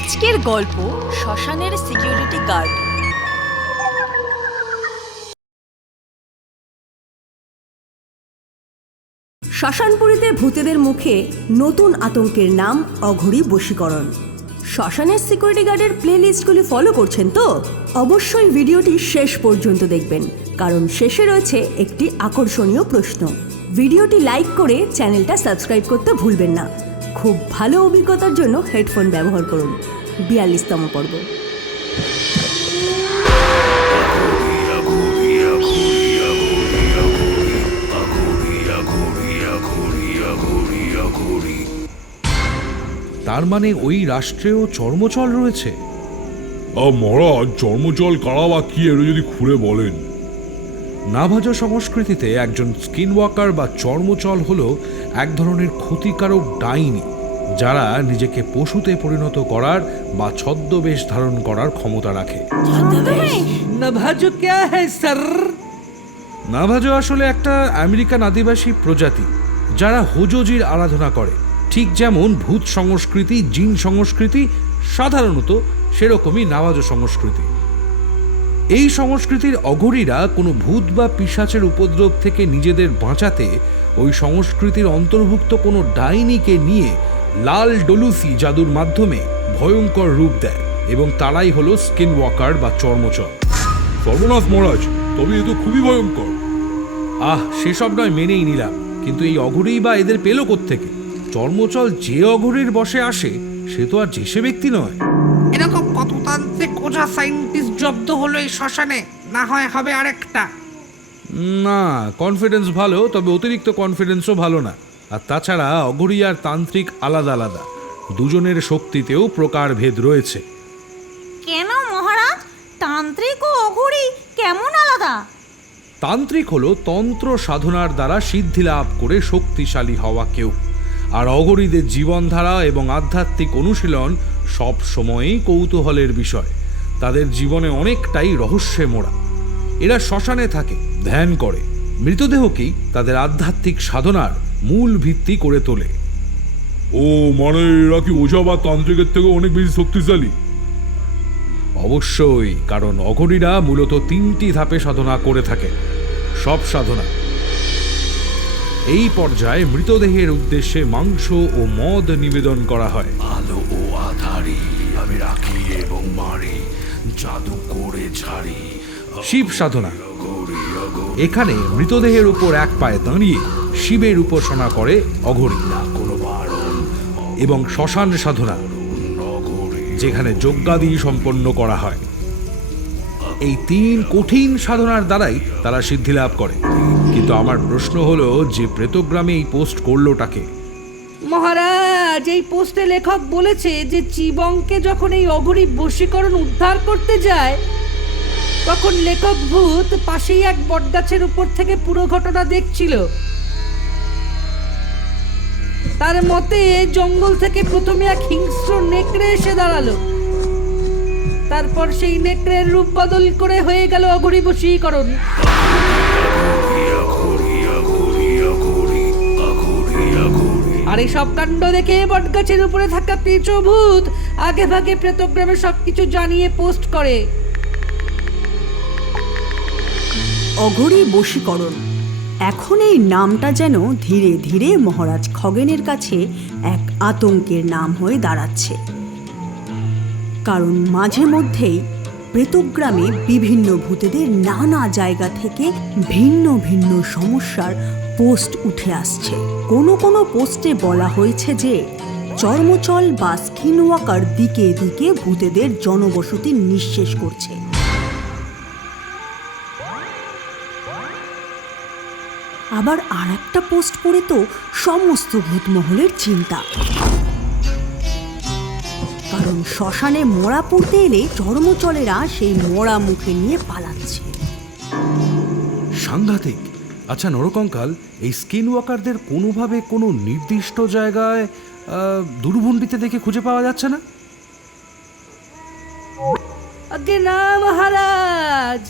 আজকের গল্প শ্মশানের সিকিউরিটি গার্ড। শ্মশানপুরীতে ভূতেদের মুখে নতুন আতঙ্কের নাম অঘরী বশীকরণ। শ্মশানের সিকিউরিটি গার্ডের প্লে লিস্টগুলি ফলো করছেন তো? অবশ্যই ভিডিওটি শেষ পর্যন্ত দেখবেন, কারণ শেষে রয়েছে একটি আকর্ষণীয় প্রশ্ন। ভিডিওটি লাইক করে চ্যানেলটা সাবস্ক্রাইব করতে ভুলবেন না। খুব ভালো অভিজ্ঞতার জন্য হেডফোন ব্যবহার করুন। বিয়াল্লিশতম পর্ব। তার মানে ওই রাষ্ট্রেও চর্মচল রয়েছে? মহারাজ জন্মজল কারা বা কি এর যদি খুলে বলেন। নাভাজ সংস্কৃতিতে একজন স্কিন ওয়াকার বা চর্মচল হলো এক ধরনের ক্ষতিকারক ডাইনি যারা নিজেকে পশুতে পরিণত করার বা ছদ্মবেশ ধারণ করার ক্ষমতা রাখে। নাভাজো আসলে একটা আমেরিকান আদিবাসী প্রজাতি যারা হোজোজির আরাধনা করে। ঠিক যেমন ভূত সংস্কৃতি জিন সংস্কৃতি সাধারণত সেরকমই নাভাজো সংস্কৃতি। এই সংস্কৃতির অঘরীরা কোনো ভূত বা পিসাচের উপদ্রব থেকে নিজেদের বাঁচাতে ওই সংস্কৃতির অন্তর্ভুক্ত কোনো ডাইনিকে নিয়ে লাল ডলুসি জাদুর মাধ্যমে ভয়ঙ্কর রূপ দেয় এবং তারাই হলো স্কিন ওয়াকার বা চর্মচল সর্বনাশ মহারাজ তবে এ তো খুবই ভয়ঙ্কর। আহ সেসব নয় মেনেই নিলাম। কিন্তু এই অঘরী বা এদের পেল থেকে চর্মচল যে অঘরীর বসে আসে সে তো আর যেসে ব্যক্তি নয়। এরকম কত তান্ত্রিক ওঝা সাইন্টিস্ট জব্দ হলো এই শ্মশানে? না হয় হবে আরেকটা। না কনফিডেন্স ভালো তবে অতিরিক্ত কনফিডেন্সও ভালো না। আর তাছাড়া অঘরী আর তান্ত্রিক আলাদা আলাদা। দুজনের শক্তিতেও প্রকারভেদ রয়েছে। কেন মহারাজ? তান্ত্রিক ও অঘুরি কেমন আলাদা? তান্ত্রিক হলো তন্ত্র সাধনার দ্বারা সিদ্ধি লাভ করে শক্তিশালী হওয়া কেউ। আর অগরীদের জীবনধারা এবং আধ্যাত্মিক অনুশীলন সব সময়ই কৌতূহলের বিষয়। তাদের জীবনে অনেকটাই রহস্যে মোড়া। এরা শ্মশানে থাকে ধ্যান করে। মৃতদেহকেই তাদের আধ্যাত্মিক সাধনার মূল ভিত্তি করে তোলে। ও মানে এরা কি ওঝা বা তান্ত্রিকের থেকে অনেক বেশি শক্তিশালী? অবশ্যই কারণ অঘরীরা মূলত তিনটি ধাপে সাধনা করে থাকে। সব সাধনা। এই পর্যায়ে মৃতদেহের উদ্দেশ্যে মাংস ও মদ নিবেদন করা হয়। আলো ও আধারি আমি রাখি এবং মারি জাদু করে ছাড়ি। শিব সাধনা। এখানে মৃতদেহের উপর এক পায়ে দাঁড়িয়ে শিবের উপাসনা করে অঘরী কোনো এবং শ্মশান সাধনা যেখানে যজ্ঞাদি সম্পন্ন করা হয়। এই তিন কঠিন সাধনার দ্বারাই তারা সিদ্ধি লাভ করে। কিন্তু আমার প্রশ্ন হলো, যে প্রেতগ্রামে এই পোস্ট করলোটাকে মহারাজ, এই পোস্টে লেখক বলেছে যে, চিবংকে যখন এই অঘরী বশীকরণ উদ্ধার করতে যায় তখন লেখক ভূত পাশেই এক বটগাছের উপর থেকে পুরো ঘটনা দেখছিল। তার মতে জঙ্গল থেকে প্রথমে এক হিংস্র নেকড়ে এসে দাঁড়াল। তারপর সেই নেকড়ের রূপ বদল করে হয়ে গেল অঘরী বশীকরণ আর এই সব কাণ্ড দেখে বটগাছের উপরে থাকা পেঁচো ভূত আগে ভাগে প্রেতগ্রামে সবকিছু জানিয়ে পোস্ট করে। অঘরী বশীকরণ। এখন এই নামটা যেন ধীরে ধীরে মহারাজ খগেনের কাছে এক আতঙ্কের নাম হয়ে দাঁড়াচ্ছে। কারণ মাঝে মধ্যেই প্রেতগ্রামে বিভিন্ন ভূতেদের নানা জায়গা থেকে ভিন্ন ভিন্ন সমস্যার পোস্ট উঠে আসছে। কোনো কোনো পোস্টে বলা হয়েছে যে, চর্মচল বা স্কিনওয়াকার দিকে দিকে ভূতেদের জনবসতি নিঃশেষ করছে। আবার আর একটা পোস্ট পড়ে তো সমস্ত ভূতমহলের চিন্তা। কারণ শ্মশানে মরা পড়তে এলে চর্মচলেরা সেই মরা মুখে নিয়ে পালাচ্ছে। সাংঘাতিক। আচ্ছা নরকঙ্কাল এই স্কিন ওয়াকারদের কোনোভাবে কোনো নির্দিষ্ট জায়গায় দুর্ভণ্ডিতে দেখে খুঁজে পাওয়া যাচ্ছে না? আগে না মহারাজ।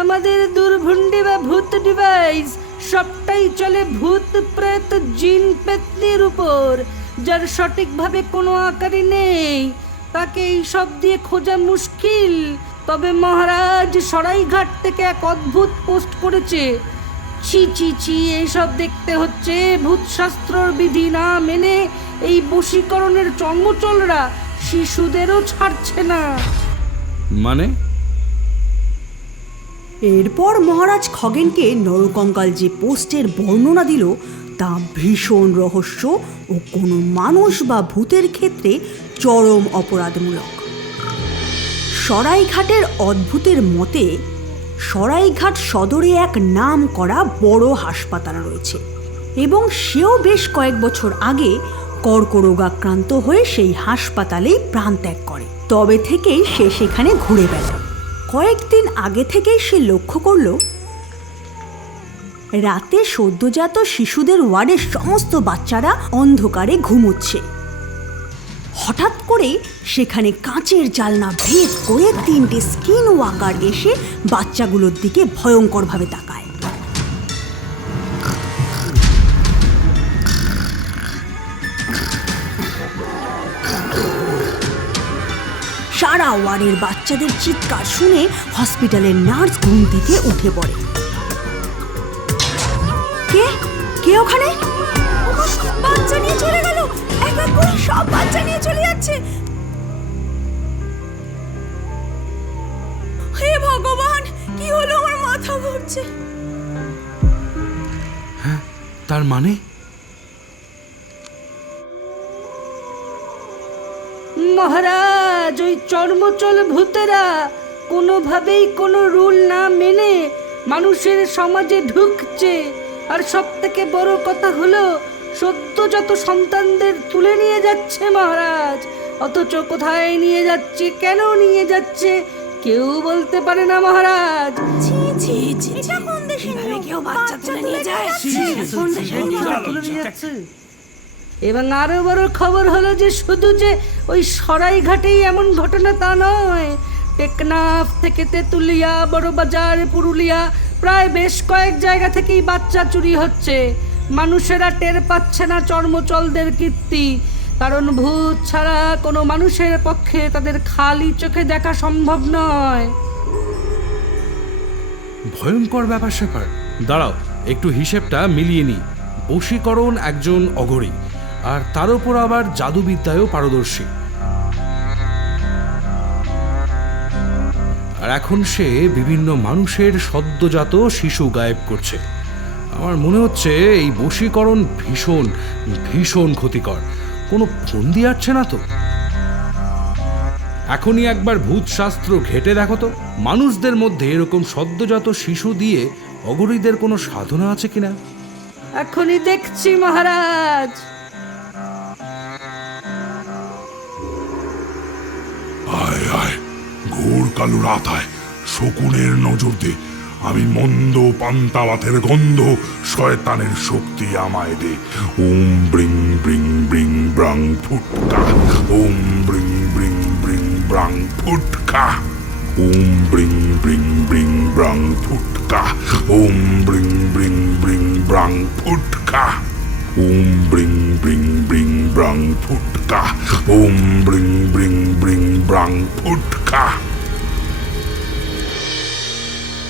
আমাদের দুর্ভুন্ডি বা ভূত ডিভাইস সবটাই চলে ভূত প্রেত জিন পেতনির উপর। যার সঠিকভাবে কোনো আকারই নেই তাকে এই সব দিয়ে খোঁজা মুশকিল। তবে মহারাজ, সরাইঘাট থেকে এক অদ্ভুত পোস্ট করেছে। ছি ছি ছি, এইসব দেখতে হচ্ছে। ভূতশাস্ত্রর বিধি না মেনে এই বশীকরণের চর্মচলরা শিশুদেরও ছাড়ছে না। মানে? এরপর মহারাজ খগেনকে নরকঙ্কাল যে পোস্টের বর্ণনা দিল, তা ভীষণ রহস্য ও কোনো মানুষ বা ভূতের ক্ষেত্রে চরম অপরাধমূলক। সরাইঘাটের অদ্ভুতের মতে, সরাইঘাট সদরে এক নাম করা বড় হাসপাতাল রয়েছে এবং সেও বেশ কয়েক বছর আগে কর্করোগাক্রান্ত হয়ে সেই হাসপাতালেই প্রাণ ত্যাগ করে। তবে থেকেই সে সেখানে ঘুরে বেড়ায়। কয়েকদিন আগে থেকেই সে লক্ষ্য করল, রাতে সদ্যজাত শিশুদের ওয়ার্ডের সমস্ত বাচ্চারা অন্ধকারে ঘুমোচ্ছে। হঠাৎ করে সেখানে কাঁচের জালনা ভেদ করে তিনটে স্কিন ওয়াকার এসে বাচ্চাগুলোর দিকে ভয়ঙ্করভাবে তাকায়। ওয়ার্ডের বাচ্চাদের চিৎকার শুনে হসপিটালের নার্স ঘুম থেকে উঠে পড়ে। কে? কে ওখানে? বাচ্চা নিয়ে চলে গেল। এক এক করে সব বাচ্চা নিয়ে চলে যাচ্ছে। হে ভগবান, কি হলো? আমার মাথা ঘুরছে। তার মানে? মহারাজ ওই চর্মচল ভূতেরা কোনোভাবেই কোনো রুল না মেনে মানুষের সমাজে ঢুকছে। আর সব থেকে বড় কথা হলো সত্য যত সন্তানদের তুলে নিয়ে যাচ্ছে মহারাজ অথচ কোথায় নিয়ে যাচ্ছে কেন নিয়ে যাচ্ছে কেউ বলতে পারে না মহারাজ। ছি ছি ছি এটা কোন দেশে কেউ বাচ্চা তুলে নিয়ে যায় কোন দেশে এবং আরও বড় খবর হলো যে শুধু যে ওই সরাইঘাটেই এমন ঘটনা তা নয়, টেকনাফ থেকে তেঁতুলিয়া বড়বাজার পুরুলিয়া, প্রায় বেশ কয়েক জায়গা থেকেই বাচ্চা চুরি হচ্ছে। মানুষেরা টের পাচ্ছে না চর্মচলদের কীর্তি। কারণ ভূত ছাড়া কোনো মানুষের পক্ষে তাদের খালি চোখে দেখা সম্ভব নয়। ভয়ঙ্কর ব্যাপার স্যাপার। দাঁড়াও, একটু হিসেবটা মিলিয়ে নি বশীকরণ একজন অঘরী। আর তার উপর আবার জাদুবিদ্যায়ও পারদর্শী। আর এখন সে বিভিন্ন মানুষের সদ্যজাত শিশু গায়েব করছে। আমার মনে হচ্ছে এই বশীকরণ ভীষণ ভীষণ ক্ষতিকর। কোনো ফন্দি আসছে না তো? এখনই একবার ভূত শাস্ত্র ঘেটে দেখো তো। মানুষদের মধ্যে এরকম সদ্যজাত শিশু দিয়ে অগরীদের কোনো সাধনা আছে কিনা? এখনই দেখছি মহারাজ। কালো রাত আয় শকুনের নজর দে আমি মন্দ পান্তাবাতের গন্ধ শয়তানের শক্তি আমায় দে ওম ব্রিং ব্রিং ব্রিং ব্রাং ফুটকা ওম ব্রিং ব্রিং ব্রিং ব্রাং ফুটকা ওম ব্রিং ব্রিং ব্রিং ব্রাং ফুটকা ওম ব্রিং ব্রিং ব্রিং ব্রাং ফুটকা ওম ব্রিং ব্রিং ব্রিং ব্রাং ফুটকা ওম ব্রিং ব্রিং ব্রিং ব্রাং ফুটকা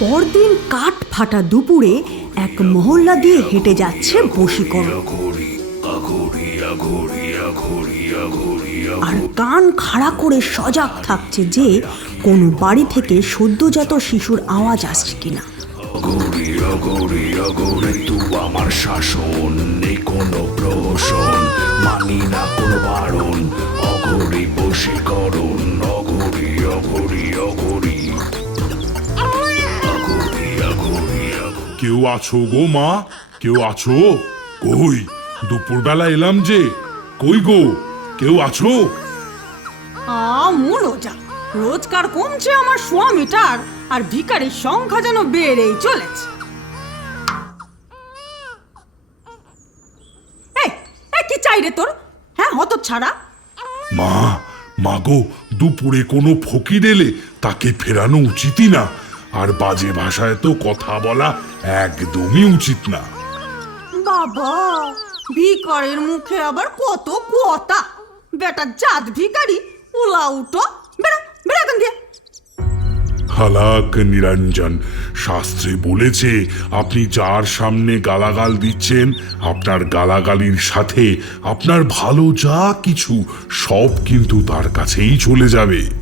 পরদিন কাঠ ফাটা দুপুরে এক মহল্লা দিয়ে হেঁটে যাচ্ছে বশীকরণ। আর কান খাড়া করে সজাগ থাকছে যে কোনো বাড়ি থেকে সদ্যজাত শিশুর আওয়াজ আসছে কিনা। আমার শাসন নেই কোনো প্রহসন মানি না কোনো বারণ। অগরি বশীকরণ অগরি অগরি অগরি কেউ আছো গো মা? কেউ আছো? কই? দুপুরবেলা এলাম যে। কই গো? কেউ আছো? আমুলো যা রোজগার কমছে আমার স্বামীটার আর ভিখারির সংখ্যা যেন বেড়েই চলেছে। কি চাই রে তোর? হ্যাঁ হত ছাড়া মা মাগো দুপুরে কোনো ফকির এলে তাকে ফেরানো উচিতই না। আর বাজে ভাষায় তো কথা বলা একদমই উচিত না। বাবা ভিকারের মুখে আবার কত কথা বেটা জাত ভিখারি উলা উটো। বেড়া বেড়া দিয়ে। হালাক নিরঞ্জন শাস্ত্রে বলেছে আপনি যার সামনে গালাগাল দিচ্ছেন আপনার গালাগালির সাথে আপনার ভালো যা কিছু সব কিন্তু তার কাছেই চলে যাবে।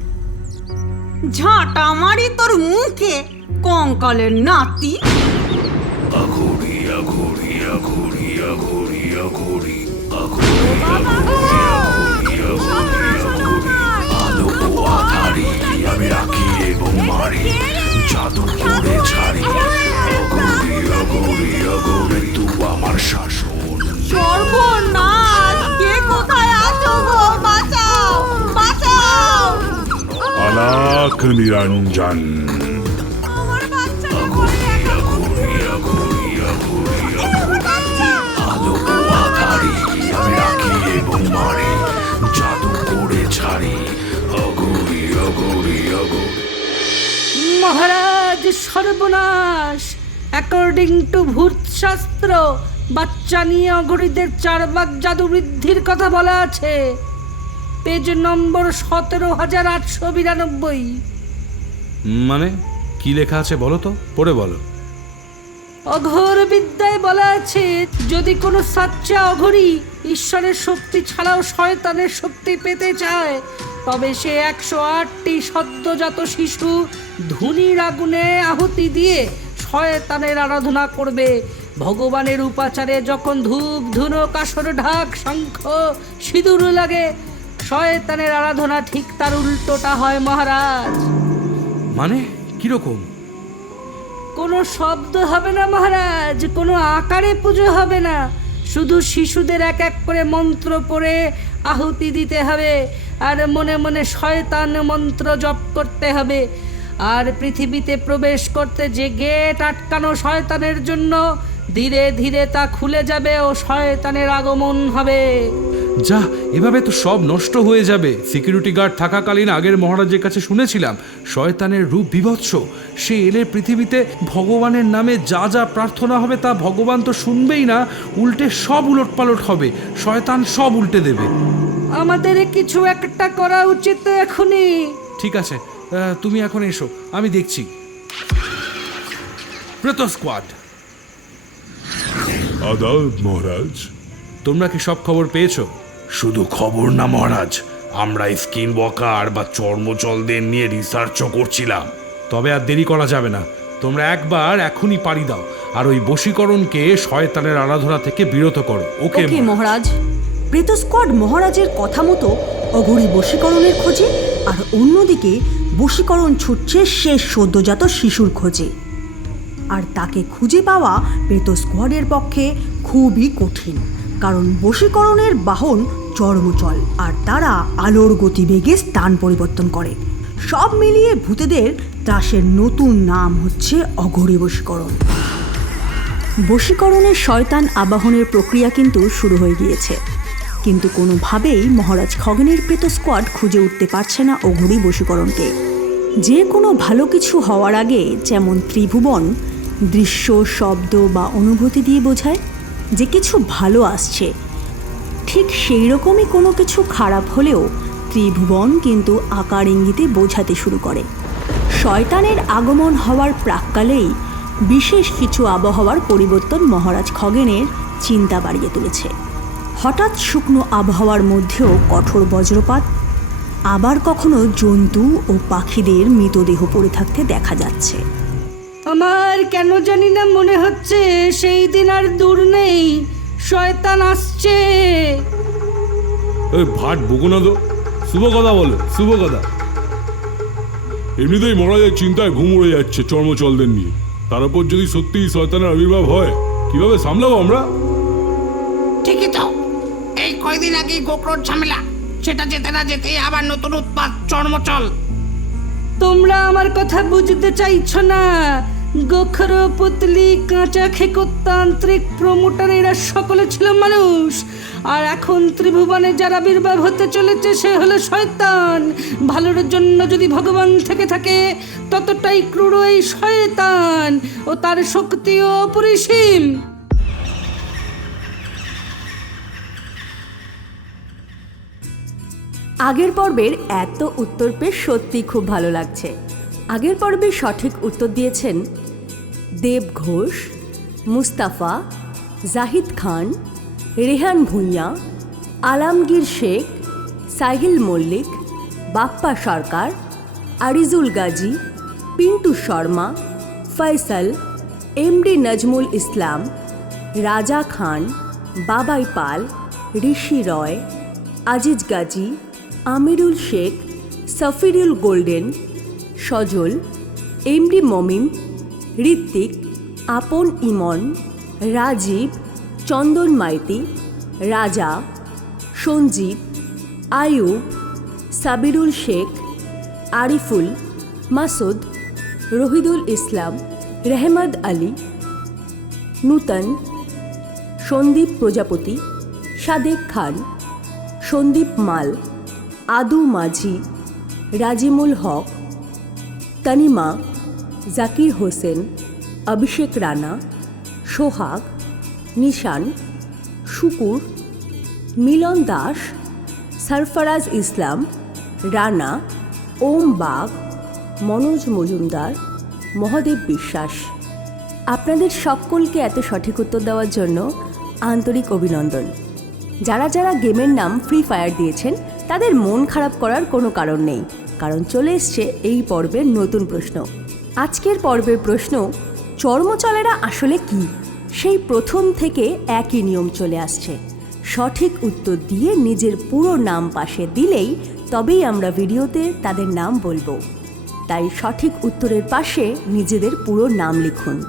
ঝাঁটা মারি তোর মুখে কঙ্কালের নাতি আমার শাসন অগরি অগরি মহারাজ সর্বনাশ। অ্যাকর্ডিং টু ভূত শাস্ত্র বাচ্চা নিয়ে অঘরীদের চার ভাগ জাদু বৃদ্ধির কথা বলা আছে। পেজ নম্বর সতেরো হাজার আটশো বিরানব্বই। মানে কি লেখা আছে বলো তো? পড়ে বলো। অঘোর বিদ্যায় বলা আছে যদি কোনো সাচ্চা অঘরী ঈশ্বরের শক্তি ছাড়াও শয়তানের শক্তি পেতে চায় তবে সে একশো আটটি সদ্যজাত শিশু ধুনির আগুনে আহুতি দিয়ে শয়তানের আরাধনা করবে। ভগবানের উপাচারে যখন ধূপ ধুনো কাসর ঢাক শঙ্খ সিঁদুর লাগে শয়তানের আরাধনা ঠিক তার উল্টোটা হয় মহারাজ। মানে কীরকম? কোনো শব্দ হবে না মহারাজ কোনো আকারে পুজো হবে না। শুধু শিশুদের এক এক করে মন্ত্র পড়ে আহুতি দিতে হবে আর মনে মনে শয়তান মন্ত্র জপ করতে হবে। আর পৃথিবীতে প্রবেশ করতে যে গেট আটকানো শয়তানের জন্য ধীরে ধীরে তা খুলে যাবে ও শয়তানের আগমন হবে। যা এভাবে তো সব নষ্ট হয়ে যাবে। সিকিউরিটি গার্ড থাকাকালীন আগের মহারাজের কাছে শুনেছিলাম শয়তানের রূপ বিভৎস। সে এলে পৃথিবীতে ভগবানের নামে যা যা প্রার্থনা হবে তা ভগবান তো শুনবেই না উল্টে সব উলট পালট হবে। শয়তান সব উল্টে দেবে। আমাদের কিছু একটা করা উচিত এখনই। ঠিক আছে তুমি এখন এসো আমি দেখছি। প্রত স্কোয়াড আদাব মহারাজ। তোমরা কি সব খবর পেয়েছ? শুধু খবর না মহারাজ। আমরা স্কিন ওয়াকার বা চর্মচলদের নিয়ে রিসার্চও করছিলাম। তবে আর দেরি করা যাবে না। তোমরা একবার এখনই পাড়ি দাও। আর ওই বশীকরণকে শয়তানের আরাধনা থেকে বিরত করো। ওকে ওকে মহারাজ। প্রেত স্কোয়াড মহারাজের কথা মতো অঘরী বশীকরণের খোঁজে আর অন্যদিকে বশীকরণ ছুটছে শেষ সদ্যজাত শিশুর খোঁজে। আর তাকে খুঁজে পাওয়া প্রেত স্কোয়াডের পক্ষে খুবই কঠিন। কারণ বশীকরণের বাহন চর্মচল, আর তারা আলোর গতিবেগে স্থান পরিবর্তন করে। সব মিলিয়ে ভূতেদের ত্রাসের নতুন নাম হচ্ছে অঘরী বশীকরণ। বশীকরণের শয়তান আবাহনের প্রক্রিয়া কিন্তু শুরু হয়ে গিয়েছে। কিন্তু কোনোভাবেই মহারাজ খগেনের প্রেত স্কোয়াড খুঁজে উঠতে পারছে না অঘরী বশীকরণকে। যে কোনো ভালো কিছু হওয়ার আগে যেমন ত্রিভুবন দৃশ্য, শব্দ বা অনুভূতি দিয়ে বোঝায় যে কিছু ভালো আসছে। ঠিক সেই রকমই কোনো কিছু খারাপ হলেও ত্রিভুবন কিন্তু আকার ইঙ্গিতে বোঝাতে শুরু করে। শয়তানের আগমন হওয়ার প্রাককালেই বিশেষ কিছু আবহাওয়ার পরিবর্তন মহারাজ খগেনের চিন্তা বাড়িয়ে তুলেছে। হঠাৎ শুকনো আবহাওয়ার মধ্যেও কঠোর বজ্রপাত, আবার কখনো জন্তু ও পাখিদের মৃতদেহ পড়ে থাকতে দেখা যাচ্ছে। আমার কেন জানি না মনে হচ্ছে সেই দিন আর দূর নেই শয়তান আসছে। এই ভাট বকো না তো শুভ কথা বলো শুভ কথা। এমনিতেই মহারাজের চিন্তায় ঘুম উড়ে যাচ্ছে চর্মচলদের নিয়ে। তার উপর যদি সত্যিই শয়তানের আবির্ভাব হয় কীভাবে সামলাবো আমরা? ঠিকই তো। এই কয়দিন আগে গোকরোর ঝামেলা সেটা যেতে না যেতে আবার নতুন উৎপাত চর্মচল। তোমরা আমার কথা বুঝতে চাইছো না গোখর, পুতলি, কাঁচা খেকোতান্ত্রিক প্রমোটার, এরা সকলে ছিল মানুষ। আর এখন ত্রিভুবনে যার আবির্ভাব হতে চলেছে, সে হলো শয়তান। ভালোর জন্য যদি ভগবান থেকে থাকে, ততটাই ক্রূর এই শয়তান ও তার শক্তিও অপরিসীম। আগের পর্বের এত উত্তর পেয়ে সত্যি খুব ভালো লাগছে। আগের পর্বে সঠিক উত্তর দিয়েছেন Dev Ghosh, Mustafa, Zahid Khan, Rehan Bhuiyan, Alamgir Sheikh, Sahil Mallick, Bappa Sarkar, Arijul Gazi, Pintu Sharma, Faisal, MD Nazmul Islam, Raja Khan, Babai Pal, Rishi Roy, Aziz Gazi, Amirul Sheikh, Safirul Golden, Sajal, MD Momin Ritwik Apon Imon, Rajib, চন্দন মাইতি, রাজা, সঞ্জীব, আয়ুব, সাবিরুল শেখ, আরিফুল, মাসুদ, রহিদুল ইসলাম রেহমদ আলী, নূতন, সন্দীপ প্রজাপতি, সাদেক খান, সন্দীপ মাল, আদু মাঝি, রাজিমুল হক, তানিমা জাকির হোসেন, অভিষেক রানা, সোহাগ, নিশান, শুকুর, মিলন দাস, সরফরাজ ইসলাম, রানা, ওম বাগ, মনোজ মজুমদার, মহাদেব বিশ্বাস। আপনাদের সকলকে এত সঠিক উত্তর দেওয়ার জন্য আন্তরিক অভিনন্দন। যারা যারা গেমের নাম ফ্রি ফায়ার দিয়েছেন, তাদের মন খারাপ করার কোনো কারণ নেই, কারণ চলে এসছে এই পর্বের নতুন প্রশ্ন। আজকের পর্বের প্রশ্ন, চর্মচলেরা আসলে কি? সেই প্রথম থেকে একই নিয়ম চলে আসছে। সঠিক উত্তর দিয়ে নিজের পুরো নাম পাশে দিলেই তবেই আমরা ভিডিওতে তাদের নাম বলব। তাই সঠিক উত্তরের পাশে নিজেদের পুরো নাম লিখুন।